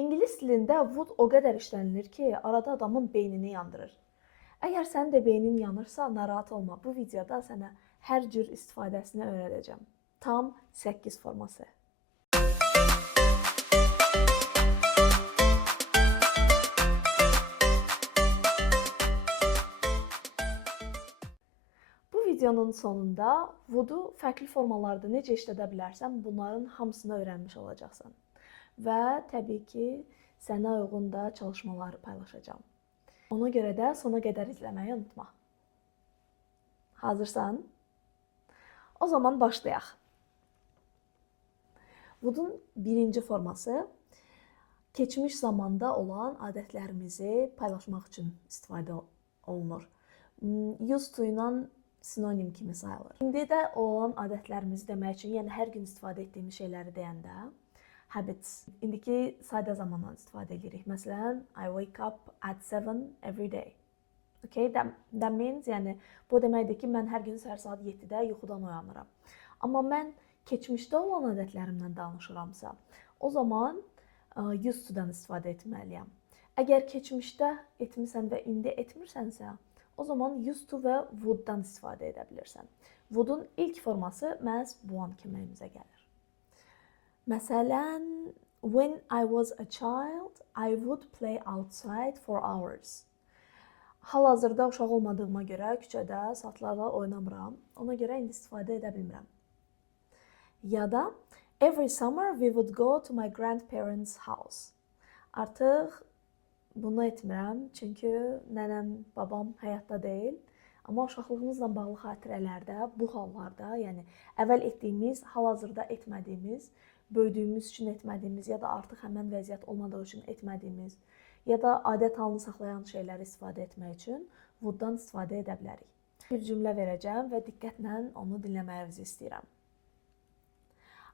İngilis dilində would o qədər işlənilir ki, arada adamın beynini yandırır. Əgər sənin də beynin yanırsa, narahat olma. Bu videoda sənə hər cür istifadəsini öyrədəcəm. Tam 8 forması. Bu videonun sonunda would-u fərqli formalarda necə işlədə bilərsən, bunların hamısını öyrənmiş olacaqsan. Və təbii ki, sənə uyğun da çalışmalar paylaşacağam. Ona görə də sona qədər izləməyi unutma. Hazırsan? O zaman başlayaq. Would-un birinci forması keçmiş zamanda olan adətlərimizi paylaşmaq üçün istifadə olunur. Used to ilə sinonim kimi sayılır. İndi də olan adətlərimizi demək üçün, yəni hər gün istifadə etdiyimiz şeyləri deyəndə habits. İndiki sadə zamandan istifadə edirik. Məsələn, I wake up at 7 every day. Okay, that means, yəni bu deməkdir ki, mən hər gün səhər saat 7-də yuxudan oyanıram. Amma mən keçmişdə olan adətlərimdən danışıramsa, o zaman used to-dan istifadə etməliyəm. Əgər keçmişdə etmisən və indi etmirsənsə, o zaman used to və would-dan istifadə edə bilirsən. Would-un ilk forması məhz bu an köməyimizə gəlir. Məsələn, when I was a child, I would play outside for hours. Hal-hazırda uşaq olmadığıma görə küçədə saatlarla oynamıram. Ona görə indi istifadə edə bilmirəm. Ya da every summer we would go to my grandparents' house. Artıq bunu etmirəm, çünki nənəm, babam həyatda deyil. Amma uşaqlığımızla bağlı xatirələrdə, bu hallarda, yəni əvvəl etdiyimiz, hal-hazırda etmədiyimiz, böyüdüyümüz üçün etmədiyimiz ya da artıq həmin vəziyyət olmadığı üçün etmədiyimiz ya da adət halını saxlayan şeyləri istifadə etmək üçün would-dan istifadə edə bilərik. Bir cümlə verəcəm və diqqətlə onu dinləməyinizi istəyirəm.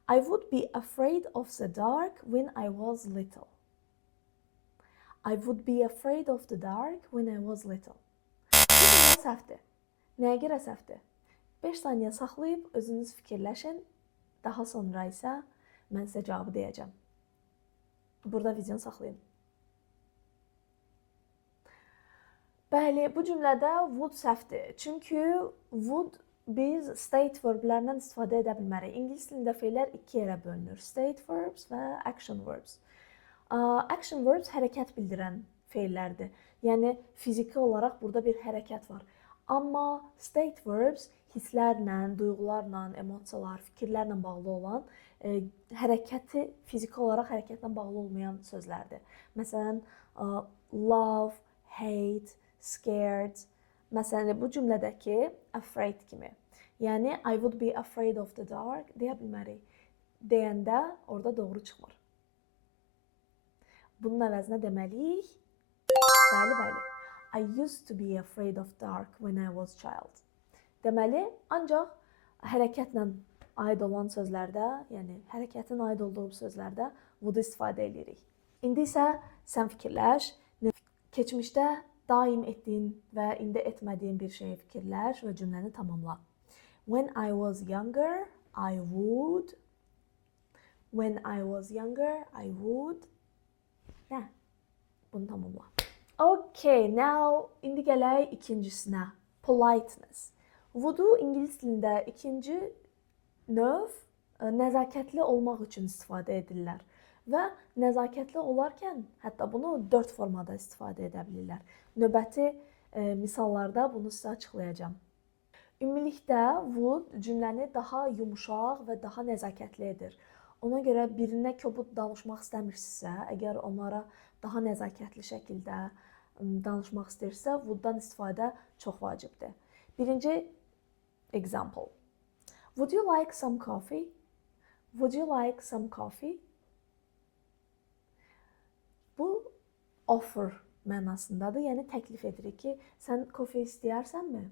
I would be afraid of the dark when I was little. I would be afraid of the dark when I was little. Bu cümlə səhvdir. Nəyə görə səhvdir? 5 saniyə saxlayıb özünüz fikirləşin. Daha sonra isə mən sizə cavabı deyəcəm. Burada videonu saxlayın. Bəli, bu cümlədə would səhvdir. Çünki would biz state verblərdən istifadə edə bilmərik. İngilis dilində fe'lər 2 yerə bölünür. State verbs və action verbs. Action verbs hərəkət bildirən fe'llərdir. Yəni fiziki olaraq burada bir hərəkət var. Amma state verbs hisslərlə, duyğularla, emosiyalar, fikirlərlə bağlı olan hərəkəti fiziki olaraq hərəkətlə bağlı olmayan sözlərdir. Məsələn, love, hate, scared. Məsələn, bu cümlədəki afraid kimi. Yəni I would be afraid of the dark deyə bilmərik. Deyəndə orada doğru çıxmır. Bunun əvəzinə deməliyik. Bəli. I used to be afraid of dark when I was a child. Deməli, ancaq hərəkətlə aid olan sözlərdə, yəni hərəkətin aid olduğu sözlərdə would istifadə edirik. İndi isə sən fikirləş, keçmişdə daim etdiyin və indi etmədiyin bir şeyi fikirləş və cümləni tamamla. When I was younger, I would. When I was younger, I would. Nə? Bunu tamamla. Okay, now indi gələk ikincisinə. Politeness. Would-u ingilis dilində ikinci növ nəzakətli olmaq üçün istifadə edirlər. Və nəzakətli olarkən hətta bunu 4 formada istifadə edə bilirlər. Növbəti misallarda bunu sizə açıqlayacağam. Ümumilikdə would cümləni daha yumuşaq və daha nəzakətli edir. Ona görə birinə kobud danışmaq istəmirsinizsə, əgər onlara daha nəzakətli şəkildə danışmaq istəyirsə, would-dan istifadə çox vacibdir. Birinci example. Would you like some coffee? Would you like some coffee? Bu offer mənasındadır, yəni təklif edirik ki, sən kofe istəyirsənmi?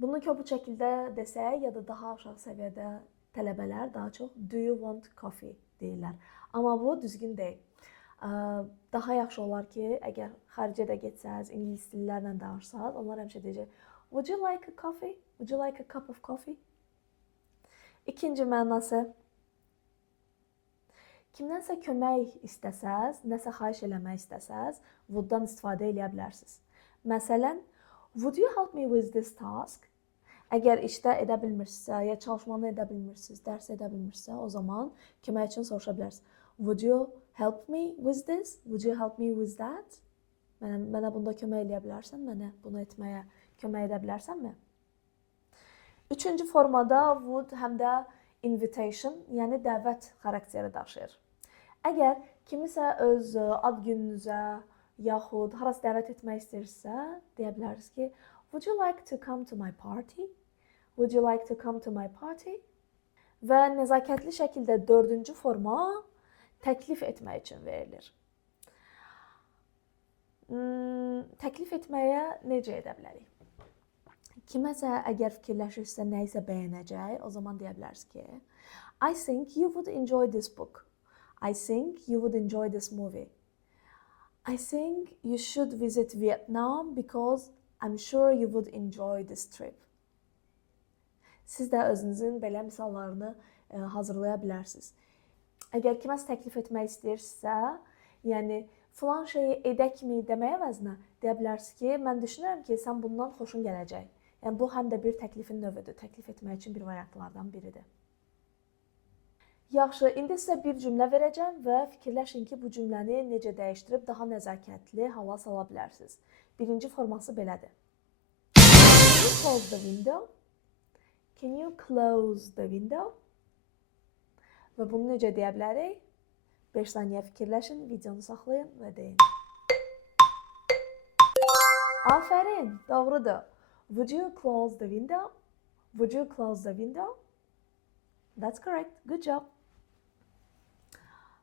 Bunu kobud şəkildə desək ya da daha aşağı səviyyədə tələbələr daha çox do you want coffee deyirlər. Amma bu düzgün deyil. Daha yaxşı olar ki, əgər xaricə də getsəz, ingilis dillərlə danışsaz, onlar həmişə deyəcək would you like a coffee? Would you like a cup of coffee? İkinci mənası Kimdənsə kömək istəsəz, nəsə xahiş eləmək istəsəz, would-dan istifadə edə bilərsiniz. Məsələn, would you help me with this task? Əgər işdə edə bilmirsinizsə, ya çalışmanı edə bilmirsiniz, dərs edə bilmirsinizsə, o zaman kömək üçün soruşa bilərsiniz. Would you help me with this? Would you help me with that? Mənə bunda kömək edə bilərsən? Mənə bunu etməyə kömək edə bilərsənmi? Üçüncü formada would həm də invitation, yəni dəvət xarakteri daşıyır. Əgər kimisə öz ad gününüzə yaxud harası dəvət etmək istəyirsə, deyə bilərsiniz ki, would you like to come to my party? Would you like to come to my party? Və nəzakətli şəkildə dördüncü forma təklif etmək üçün verilir. Təklif etməyə necə edə bilərik? Kiməsə əgər fikirləşirsə, nə isə bəyənəcək, o zaman deyə bilərsiniz ki, I think you would enjoy this book. I think you would enjoy this movie. I think you should visit Vietnam because I'm sure you would enjoy this trip. Siz də özünüzün belə misallarını hazırlaya bilərsiniz. Əgər kiməsə təklif etmək istəyirsə, yəni filan şeyi edəkmi deməyə əvəzinə deyə bilərsiniz ki, mən düşünürəm ki, sən bundan xoşun gələcək. Yəni bu həm də bir təklifin növüdür. Təklif etmək üçün bir variantlardan biridir. Yaxşı, indi sizə bir cümlə verəcəm və fikirləşin ki, bu cümləni necə dəyişdirib daha nəzakətli hala sala bilərsiniz. Birinci forması belədir. Can you close the window? Can you close the window? Və bunu necə deyə bilərik? 5 saniyə fikirləşin, videonu saxlayın və deyin. Afərin, doğrudur. Would you close the window? Would you close the window? That's correct. Good job.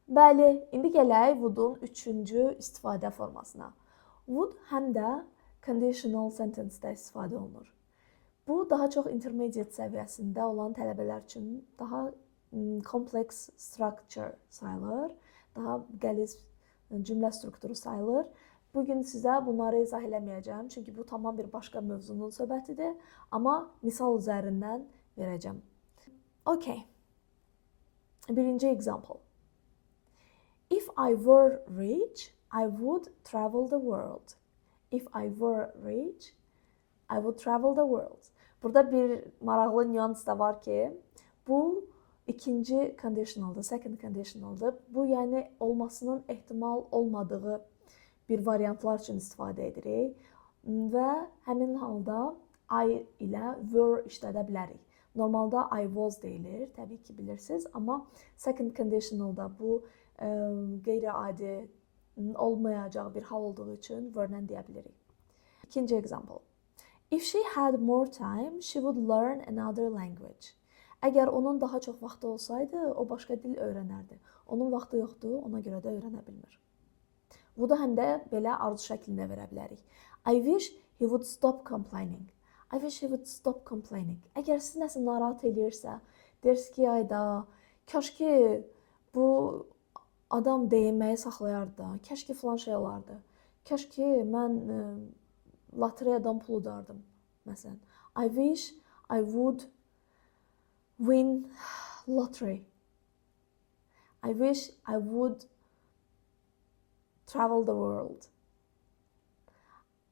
Bəli, indi gələk would-un üçüncü istifadə formasına. Would həm də conditional sentence-də istifadə olunur. Bu, daha çox intermediate səviyyəsində olan tələbələr üçün daha complex structure sayılır, daha qəliz cümlə strukturu sayılır. Bugün sizə bunları izah eləməyəcəm, çünki bu tamam bir başqa mövzunun söhbətidir, amma misal üzərindən verəcəm. Okay. Birinci example. If I were rich, I would travel the world. If I were rich, I would travel the world. Burada bir maraqlı nüans da var ki, bu ikinci conditionaldır, second conditionaldır. Bu, yəni olmasının ehtimal olmadığı bir variantlar üçün istifadə edirik və həmin halda I ilə were işlədə bilərik. Normalda I was deyilir, təbii ki bilirsiniz, amma second conditionalda bu qeyri-adi olmayacaq bir hal olduğu üçün were-lə deyə bilirik. İkinci example. If she had more time, she would learn another language. Əgər onun daha çox vaxtı olsaydı, o başqa dil öyrənərdi. Onun vaxtı yoxdur, ona görə də öyrənə bilmir. Bu da həm də belə arzu şəklində verə bilərik. I wish he would stop complaining. I wish he would stop complaining. Əgər siz nəsə narahat edirsə, deyirsiniz ki, ayda, kaş ki bu adam deyinməyi saxlayardı da, kaş ki filan şey olardı. Kaş ki mən lotereyadan pul udardım, məsələn. I wish I would win lottery. I wish I would travel the world.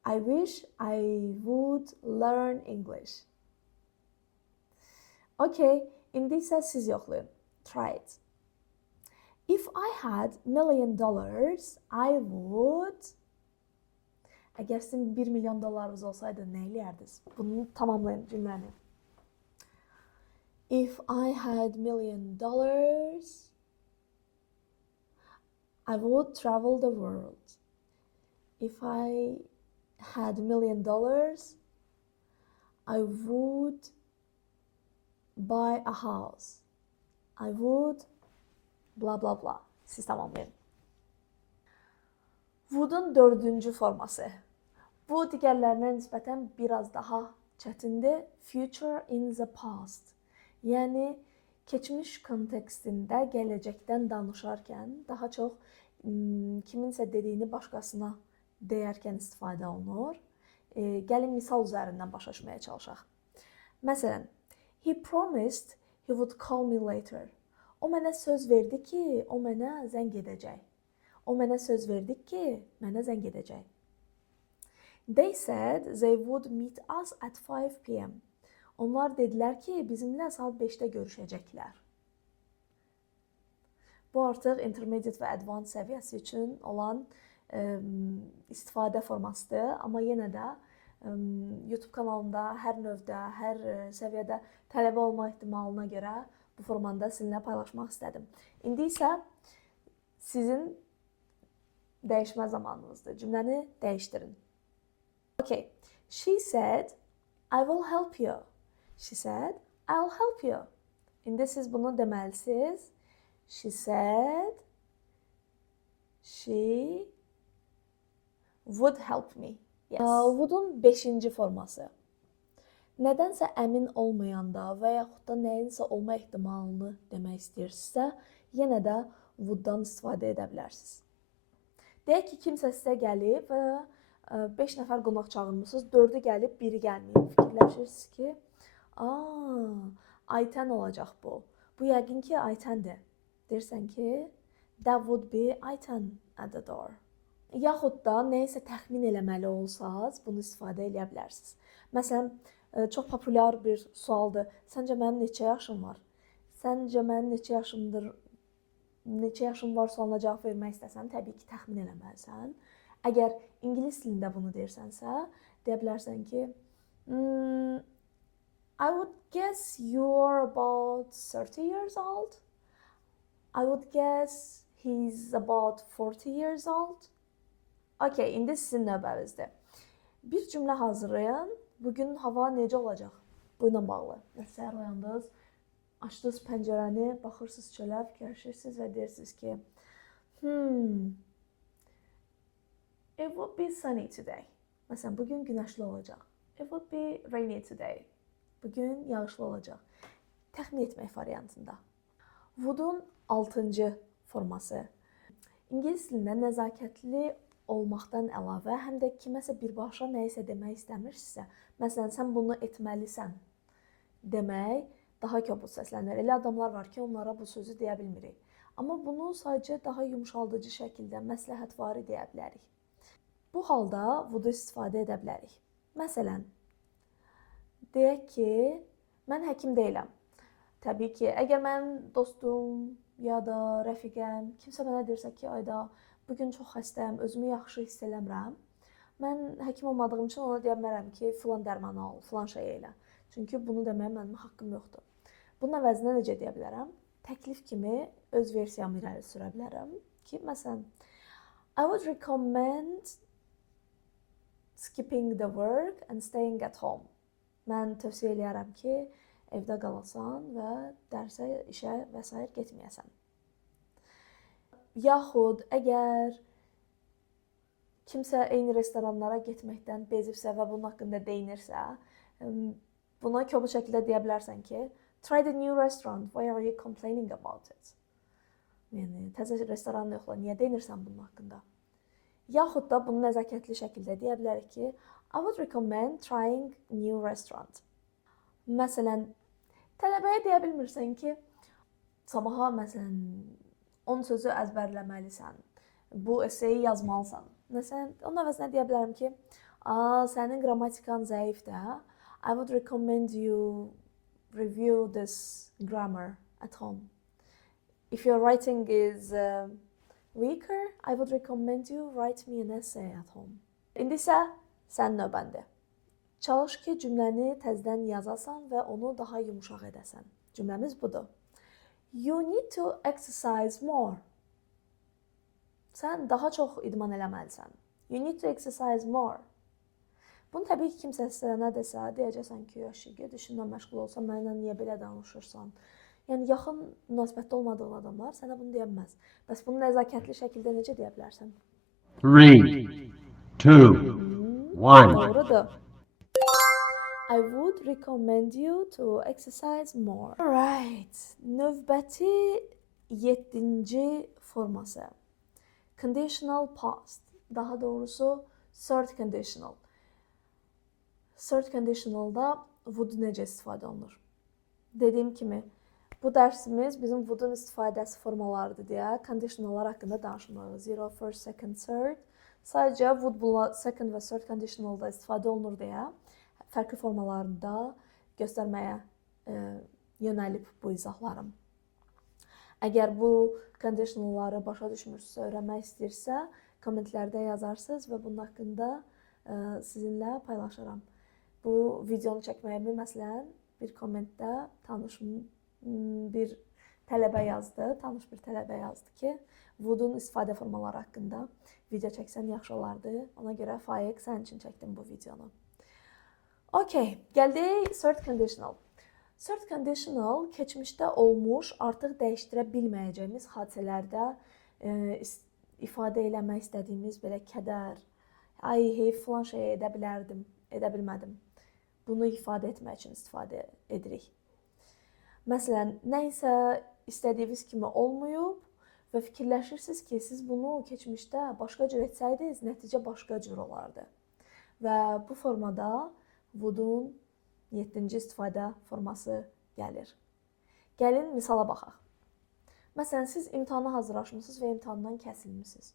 I wish I would learn English. Okay, indi isə siz yoxlayın. Try it. If I had $1 million, I would... Əgər sizin $1 milyon olsaydı, nə eləyərdiniz? Bunu tamamlayın cümləni. If I had $1 million, I would travel the world. If I had $1 million, I would buy a house. I would blah blah blah. Siz tamamlayın. Would'un dördüncü forması. Bu digərlərinə nisbətən biraz daha çətindir. Future in the past. Yəni, keçmiş kontekstində gələcəkdən danışarkən daha çox kiminsə dediyini başqasına deyərkən istifadə olunur. Gəlin misal üzərindən başa düşməyə çalışaq. Məsələn, he promised he would call me later. O mənə söz verdi ki, o mənə zəng edəcək. O mənə söz verdi ki, mənə zəng edəcək. They said they would meet us at 5 p.m. Onlar dedilər ki, bizimlə saat 5-də görüşəcəklər. Bu artıq intermediate və advanced səviyyəsi üçün olan istifadə formasıdır. Amma yenə də YouTube kanalımda hər növdə, hər səviyyədə tələbə olma ehtimalına görə bu formanda sizinlə paylaşmaq istədim. İndi isə sizin dəyişmə zamanınızdır. Cümləni dəyişdirin. Okay. She said, I will help you. She said, I'll help you. İndi siz bunu deməlisiniz. She said, she would help me. Yes. Would'un 5-ci forması. Nədənsə əmin olmayanda və yaxud da nəyinsə olma ehtimalını demək istəyirsinizsə, yenə də would'dan istifadə edə bilərsiniz. Deyək ki, kimsə sizə gəlib və 5 nəfər qonaq çağırmısınız, 4-ü gəlib, 1-i gəlməyib. Fikirləşirsiniz ki, Aytən olacaq bu. Bu yəqin ki, Aytəndir. Deyirsən ki, that would be Aytən at the door. Yaxud da nəyisə təxmin eləməli olsanız, bunu istifadə edə bilərsiniz. Məsələn, çox populyar bir sualdır. Səncə mənim neçə yaşım var? Səncə mənim neçə yaşım var sualına cavab vermək istəsən, təbii ki, təxmin eləməlisən. Əgər ingilis dilində bunu deyirsənsə, deyə bilərsən ki, I would guess you're about 30 years old. I would guess he's about 40 years old. Okay, indi sizin növbənizdir. Bir cümlə hazırlayın. Bugün hava necə olacaq? Bu ilə bağlı. Səhər oyandınız, açdınız pəncərəni, baxırsınız çölə, fikirləşirsiniz və deyirsiniz ki, it would be sunny today. Məsələn, bugün günəşli olacaq. It would be rainy today. Bugün yağışlı olacaq. Təxmin etmək variantında. Would'un 6-cı forması. İngilis dilində nəzakətli olmaqdan əlavə, həm də kiməsə birbaşa nəyisə demək istəmirsinizsə, məsələn, sən bunu etməlisən demək daha kobud səslənir. Elə adamlar var ki, onlara bu sözü deyə bilmirik. Amma bunu sadəcə daha yumşaldıcı şəkildə məsləhətvari deyə bilərik. Bu halda would'u istifadə edə bilərik. Məsələn, deyək ki, mən həkim deyiləm. Təbii ki, əgər mənim dostum ya da rəfiqəm, kimsə mənə deyirsə ki, ayda, bugün çox xəstəyəm, özümü yaxşı hiss eləmirəm. Mən həkim olmadığım üçün ona deyə bilmərəm ki, filan dərmanı al, filan şey elə. Çünki bunu deməyə mənim haqqım yoxdur. Bunun əvəzinə necə deyə bilərəm? Təklif kimi öz versiyamı irəli sürə bilərəm ki, məsələn, I would recommend skipping the work and staying at home. Mən tövsiyə eləyərəm ki, evdə qalasan və dərsə, işə və s. getməyəsən. Yaxud əgər kimsə eyni restoranlara getməkdən bezibsə və bunun haqqında deyinirsə, buna kobud şəkildə deyə bilərsən ki, try the new restaurant, why are you complaining about it? Yəni, təzə restoranı yoxla, niyə deyinirsən bunun haqqında? Yaxud da bunu nəzakətli şəkildə deyə bilərik ki, I would recommend trying new restaurant. Məsələn, tələbəyə deyə bilmirsən ki, sabaha məsələn 10 sözü əzbərləməlisən, bu esseyi yazmalısan. Məsələn, onun əvəzinə deyə bilərəm ki, sənin qrammatikan zəifdir. I would recommend you review this grammar at home. If your writing is weaker, I would recommend you write me an essay at home. İndi isə sən növbəndir. Çalış ki, cümləni təzədən yazasan və onu daha yumşaq edəsən. Cümləmiz budur. You need to exercise more. Sən daha çox idman eləməlisən. You need to exercise more. Bunu təbii ki, kimsə sənə desə, deyəcəksən ki, yaxşı, ged işinlə məşğul olsan, mənimlə niyə belə danışırsan? Yəni, yaxın münasibətdə olmadığın adamlar sənə bunu deyə bilməz. Bəs bunu nəzakətli şəkildə necə deyə bilərsən? 3, 2, 1. Doğrudur. I would recommend you to exercise more. Alright. Növbəti 7-ci forması. Conditional past. Daha doğrusu third conditional. Third conditionalda would necə istifadə olunur? Dediyim kimi, Bu dərsimiz bizim would-un istifadəsi formalarıdır deyə conditionallar haqqında danışmırıq. Zero, first, second, third. Sadəcə would second və third conditionalda istifadə olunur deyə fərqli formalarında göstərməyə yönəlib bu izahlarım. Əgər bu conditionalları başa düşmürsünüzsə, öyrənmək istəyirsə, kommentlərdə yazarsınız və bunun haqqında sizinlə paylaşaram. Bu videonu çəkməyimi məsələn bir kommentdə bir tələbə yazdı ki, would-un istifadə formaları haqqında video çəksən yaxşı olardı. Ona görə Faiq sənin üçün çəkdim bu videonu. Okay, gəldik third conditional. Third conditional keçmişdə olmuş, artıq dəyişdirə bilməyəcəyimiz hadisələrdə ifadə eləmək istədiyimiz belə kədər, ay heyf filan şey edə bilərdim, edə bilmədim. Bunu ifadə etmək üçün istifadə edirik. Məsələn, nə isə istədiyiniz kimi olmayıb və fikirləşirsiniz ki, siz bunu keçmişdə başqa cür etsəydiniz, nəticə başqa cür olardı. Və bu formada would-un 7-ci istifadə forması gəlir. Gəlin misala baxaq. Məsələn, siz imtahana hazırlaşmısınız və imtahandan kəsilmisiniz.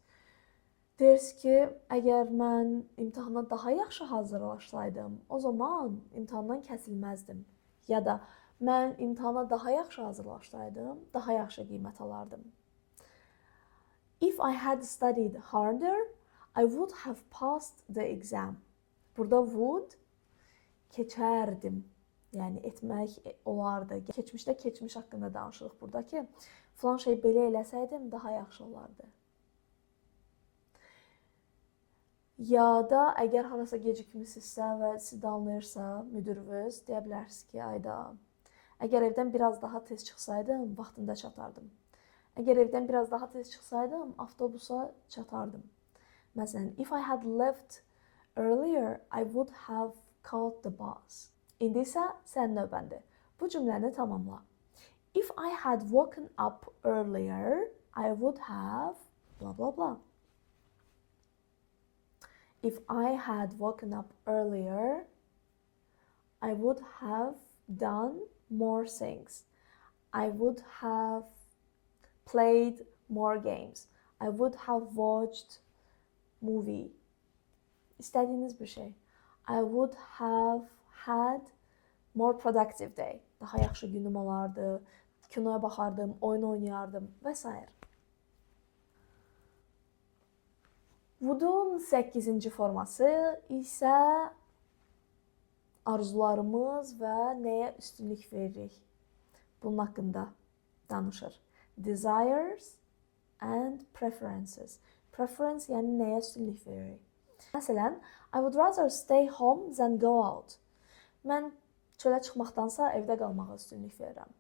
Deyirsiniz ki, əgər mən imtahana daha yaxşı hazırlaşsaydım, o zaman imtahandan kəsilməzdim. Ya da mən imtahana daha yaxşı hazırlaşsaydım, daha yaxşı qiymət alardım. If I had studied harder, I would have passed the exam. Burada would keçərdim. Yəni etmək olardı. Keçmişdə keçmiş haqqında danışırıq burada ki, filan şey belə eləsəydim daha yaxşı olardı. Ya da əgər harasa gecikmisinizsə və sizi danlayırsa müdürünüz, deyə bilərsiniz ki, ayda, əgər evdən biraz daha tez çıxsaydım, vaxtında çatardım. Əgər evdən biraz daha tez çıxsaydım, avtobusa çatardım. Məsələn, if I had left earlier, I would have caught the bus. İndi isə sən növbəndir. Bu cümləni tamamla. If I had woken up earlier, I would have blah blah blah. If I had woken up earlier, I would have done more things. I would have played more games. I would have watched movie. İstədiyiniz bir şey. I would have had more productive day. Daha yaxşı günüm olardı. Kinoya baxardım, oyun oynayardım və s. Would-un 8-ci forması isə arzularımız və nəyə üstünlük veririk? Bunun haqqında danışır. Desires and preferences. Preference yəni nəyə üstünlük veririk? Məsələn, I would rather stay home than go out. Mən çölə çıxmaqdansa evdə qalmağa üstünlük verirəm.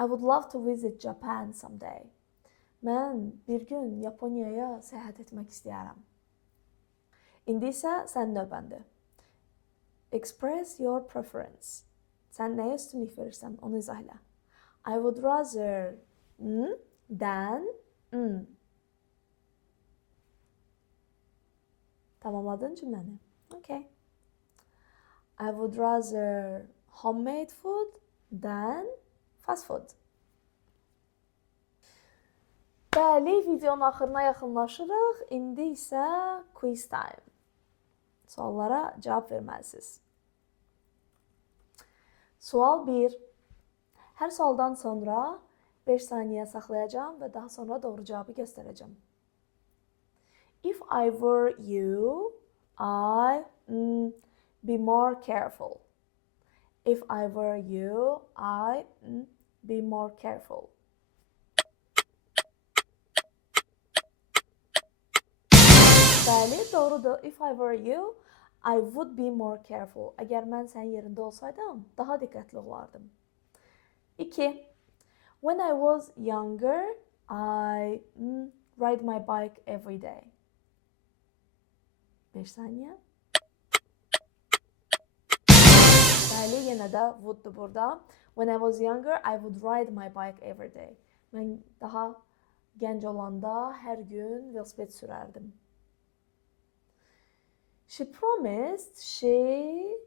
I would love to visit Japan someday. Mən bir gün Yaponiyaya səyahət etmək istəyərəm. İndi isə sən növbəndir. Express your preference. Sən nəyə üstünlük verirsən, onu izah elə. I would rather than Tamamladın cümləni? Okay. I would rather homemade food than fast food. Bəli, videonun axırına yaxınlaşırıq. İndi isə quiz time. Suallara cavab verməlisiniz. Sual 1. Hər sualdan sonra 5 saniyə saxlayacağım və daha sonra doğru cavabı göstərəcəm. If I were you, I'd be more careful. If I were you, I'd be more careful. Bəli, doğrudur. If I were you, I would be more careful. Əgər mən sənin yerində olsaydım, daha diqqətli olardım. 2. When I was younger, I ride my bike every day. 5 saniyə. Bəli, yenə də would'dur burada. When I was younger, I would ride my bike every day. Mən daha gənc olanda hər gün velosiped sürərdim. She promised she'd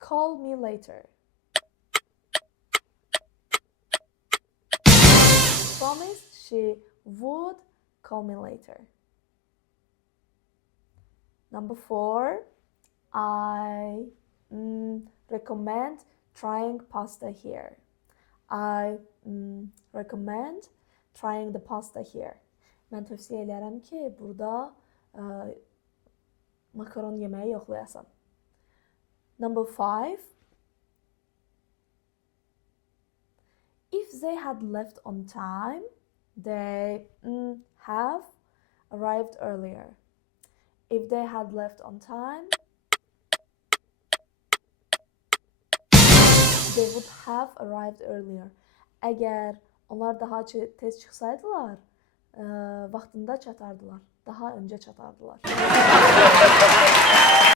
call me later. promised she would call me later. Number 4, I recommend trying pasta here. I recommend trying the pasta here. Mən tövsiyə edirəm ki, burada makaron yeməyi yoxlayasan. Number 5, if they had left on time, they have arrived earlier. If they had left on time, they would have arrived earlier. Əgər onlar daha tez çıxsaydılar, vaxtında çatardılar. Daha öncə çatardılar.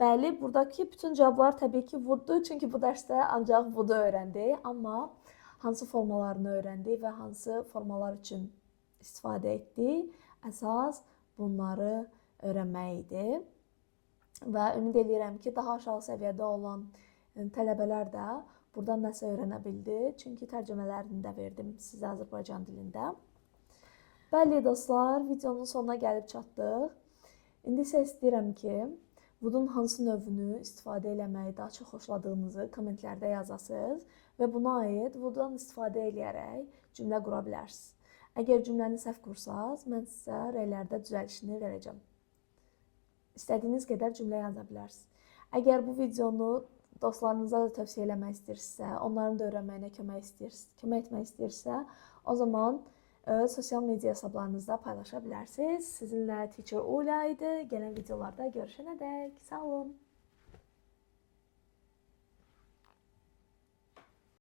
Bəli, buradakı bütün cavablar təbii ki would-dur. Çünki bu dərsdə ancaq would-u öyrəndik. Amma hansı formalarını öyrəndik və hansı formalar üçün istifadə etdik, əsas bunları öyrənmək idi. Və ümid edirəm ki, daha aşağı səviyyədə olan tələbələr də buradan nəsə öyrənə bildi. Çünki tərcümələrini də verdim sizə Azərbaycan dilində. Bəli dostlar, videonun sonuna gəlib çatdıq. İndi isə istəyirəm ki, would-un hansı növünü istifadə eləməyi daha çox xoşladığınızı kommentlərdə yazasınız və buna aid would-dan istifadə edərək cümlə qura bilərsiniz. Əgər cümləni səhv qursaz, mən sizə rəylərdə düzəlişini verəcəm. İstədiyiniz qədər cümlə yaza bilərsiniz. Əgər bu videonu dostlarınıza da tövsiyə eləmək istəyirsinizsə, onların da öyrənməyinə kömək etmək istəyirsinizsə, o zaman sosial media hesablarınızda paylaşa bilərsiniz. Sizinlə Teacher Ula idi. Gələn videolarda görüşənədək. Sağ olun.